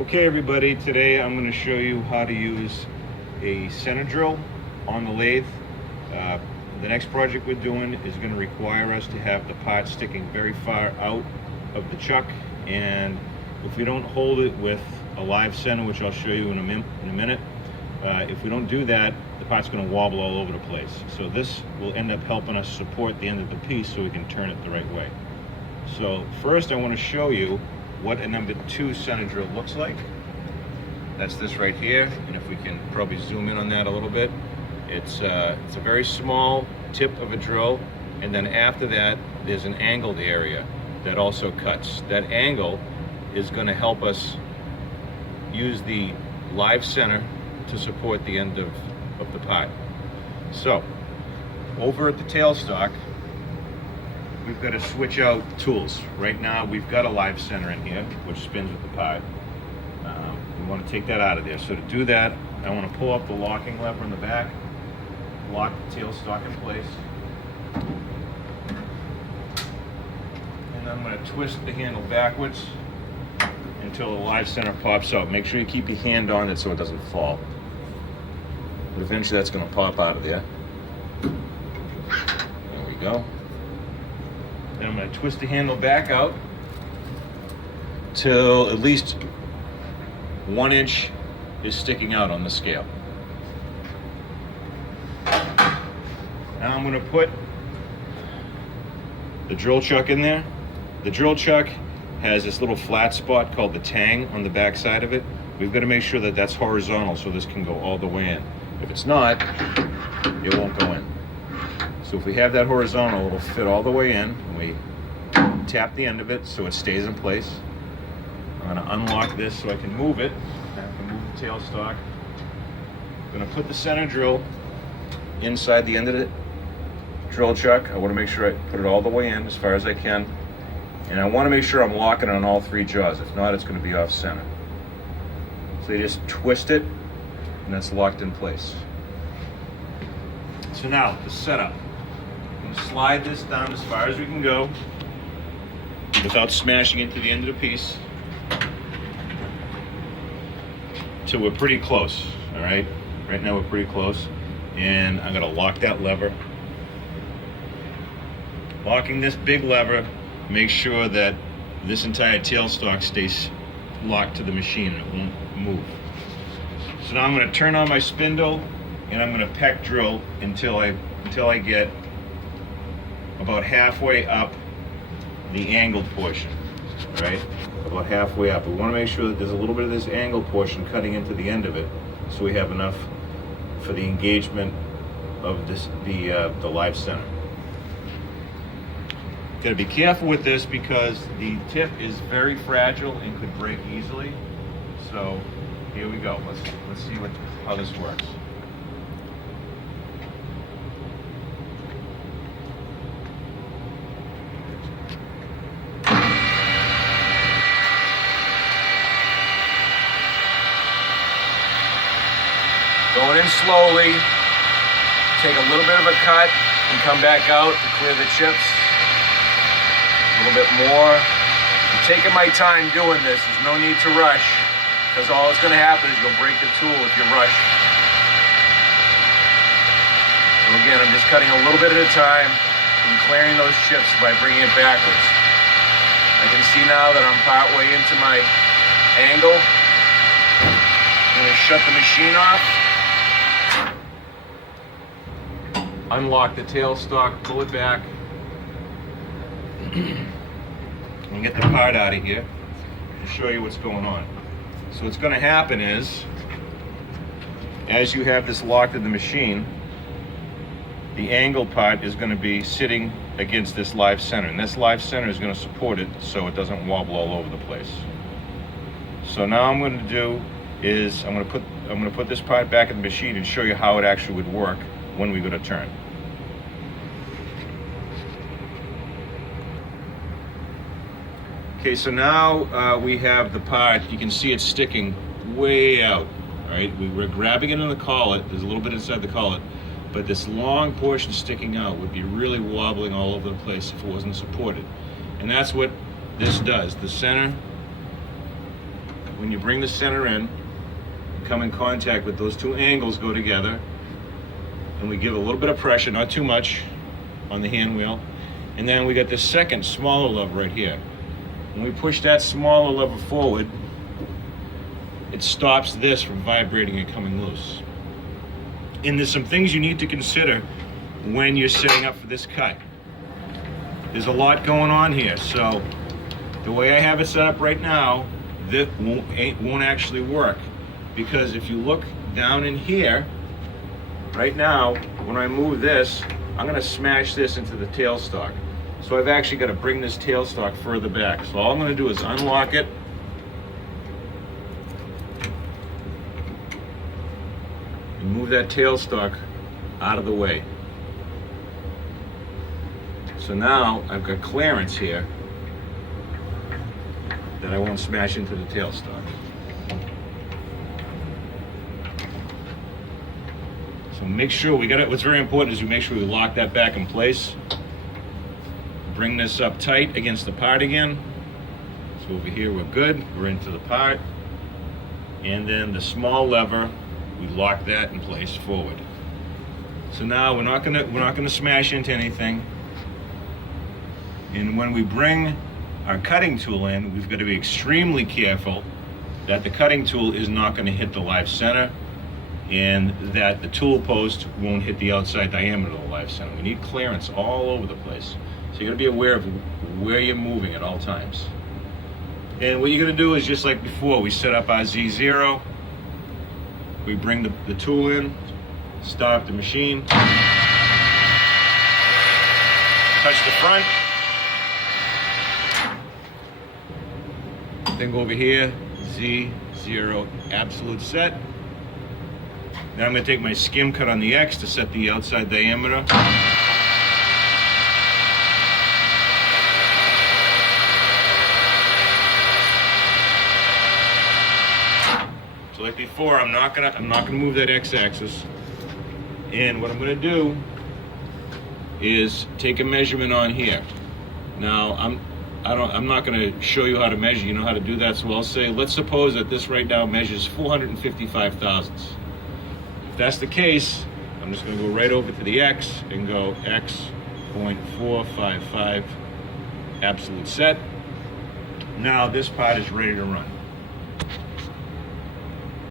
Okay everybody, today I'm going to show you how to use a center drill on the lathe. The next project we're doing is going to require us to have the part sticking very far out of the chuck, and if we don't hold it with a live center, which I'll show you in a minute, if we don't do that, the part's going to wobble all over the place. So this will end up helping us support the end of the piece so we can turn it the right way. So first I want to show you what a number 2 center drill looks like. That's this right here, and if we can probably zoom in on that a little bit, it's a very small tip of a drill, and then after that there's an angled area that also cuts. That angle is going to help us use the live center to support the end of the part. So over at the tailstock, we've got to switch out tools. Right now we've got a live center in here which spins with the part. We want to take that out of there. So to do that, I want to pull up the locking lever in the back, lock the tailstock in place, and then I'm going to twist the handle backwards until the live center pops out. Make sure you keep your hand on it so it doesn't fall, but eventually that's going to pop out of there. There we go. Then I'm going to twist the handle back out till at least 1 inch is sticking out on the scale. Now I'm going to put the drill chuck in there. The drill chuck has this little flat spot called the tang on the back side of it. We've got to make sure that that's horizontal so this can go all the way in. If it's not, it won't go in. So if we have that horizontal, it'll fit all the way in, and we tap the end of it so it stays in place. I'm going to unlock this so I can move it. I have to move the tailstock. I'm going to put the center drill inside the end of the drill chuck. I want to make sure I put it all the way in as far as I can. And I want to make sure I'm locking it on all 3 jaws. If not, it's going to be off center. So you just twist it, and that's locked in place. So now, the setup. I'm going to slide this down as far as we can go without smashing into the end of the piece. So we're pretty close, all right? Right now we're pretty close. And I'm gonna lock that lever. Locking this big lever, make sure that this entire tailstock stays locked to the machine. It won't move. So now I'm gonna turn on my spindle, and I'm gonna peck drill until I get about halfway up the angled portion, right? About halfway up. We want to make sure that there's a little bit of this angled portion cutting into the end of it, so we have enough for the engagement of the live center. Got to be careful with this because the tip is very fragile and could break easily. So here we go. Let's see how this works. Going in slowly, take a little bit of a cut and come back out to clear the chips. A little bit more. I'm taking my time doing this. There's no need to rush, because all that's going to happen is you'll break the tool if you rush. So again, I'm just cutting a little bit at a time and clearing those chips by bringing it backwards. I can see now that I'm partway into my angle. I'm going to shut the machine off. Unlock the tailstock, pull it back, and get the part out of here and show you what's going on. So what's going to happen is, as you have this locked in the machine, the angled part is going to be sitting against this live center, and this live center is going to support it so it doesn't wobble all over the place. So now I'm going to do is I'm going to put this part back in the machine and show you how it actually would work when we go to turn. Okay, so now we have the part. You can see it's sticking way out. All right, we're grabbing it in the collet. There's a little bit inside the collet, but this long portion sticking out would be really wobbling all over the place if it wasn't supported. And that's what this does. The center when you bring the center in, come in contact with those two angles, go together, and we give a little bit of pressure, not too much, on the hand wheel. And then we got this second smaller lever right here. When we push that smaller lever forward, it stops this from vibrating and coming loose. And there's some things you need to consider when you're setting up for this cut. There's a lot going on here, so the way I have it set up right now, this won't actually work, because if you look down in here, right now, when I move this, I'm gonna smash this into the tailstock. So I've actually got to bring this tailstock further back. So all I'm gonna do is unlock it, and move that tailstock out of the way. So now I've got clearance here that I won't smash into the tailstock. So make sure what's very important is we make sure we lock that back in place. Bring this up tight against the part again. So over here we're good, we're into the part. And then the small lever, we lock that in place forward. So now we're not gonna smash into anything. And when we bring our cutting tool in, we've got to be extremely careful that the cutting tool is not going to hit the live center, and that the tool post won't hit the outside diameter of the live center. We need clearance all over the place. So you got to be aware of where you're moving at all times. And what you're going to do is just like before, we set up our Z0, we bring the tool in, start the machine, touch the front, then go over here, Z0 absolute set. Now I'm going to take my skim cut on the X to set the outside diameter. So like before, I'm not gonna move that X-axis. And what I'm going to do is take a measurement on here. Now I'm not going to show you how to measure. You know how to do that. So I'll say, let's suppose that this right now measures 455 thousandths. If that's the case, I'm just going to go right over to the X and go X.455 absolute set. Now this part is ready to run.